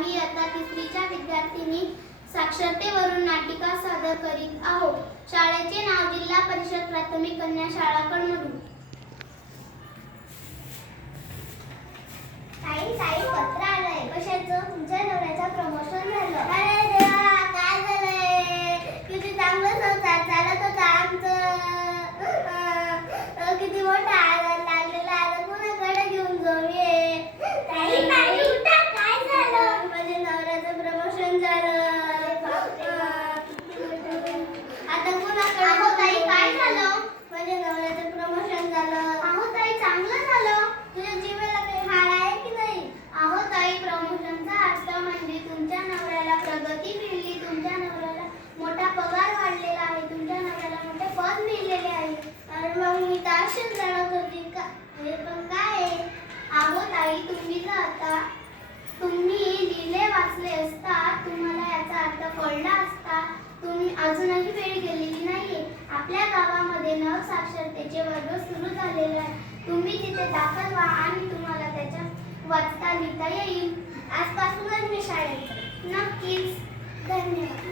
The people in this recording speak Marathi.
आम्ही इयत्ता तिसरीच्या विद्यार्थिनी साक्षरतेवरून नाटिका सादर करीत आहोत. शाळेचे नाव जिल्हा परिषद प्राथमिक कन्या शाळा कळमनुरी. ताई पत्र आलंय. कशाचं? तुमच्या नवऱ्याचं प्रमोशन झालं. अरे देवा, काय झालंय? किती चांगलं संसार चालत होता आमचं. किती मोठा आनंद लागलेला. आता कोणाकडे घेऊन जाऊये? ताई उठा, काय झालं? माझ्या नवऱ्याचं प्रमोशन झालं. आता कोणाकडे? अहो ताई, काय झालं? माझ्या नवऱ्याचं प्रमोशन झालं. अहो ताई, चांगलं झालं. तुझ्या जीवाला काही हाड आहे की नाही? अहो ताई, प्रमोशनचा अर्थ म्हणजे तुमच्या नवऱ्याला प्रगती मिळली, तुमच्या नवऱ्याला मोठा पगार वाढलेला आहे, तुमच्या नवऱ्याला मोठे पद मिळलेले आहे. अरे मग मी तर अशीच जाणत होती का? हे पण काय आहे? अहो ताई, तुम्ही लिहिले वाचले असता तुम्हाला याचा अर्थ कळला असता. तुम्ही अजूनही वेळ गेलेली नाहीये. आपल्या गावामध्ये नवसाक्षरतेचे वर्ग सुरू झालेले आहेत. तुम्ही तिथे दाखल व्हा आणि तुम्हाला त्याच्या वाचता लिहिता येईल. आजपासूनच मी शाळेत. नक्कीच. धन्यवाद.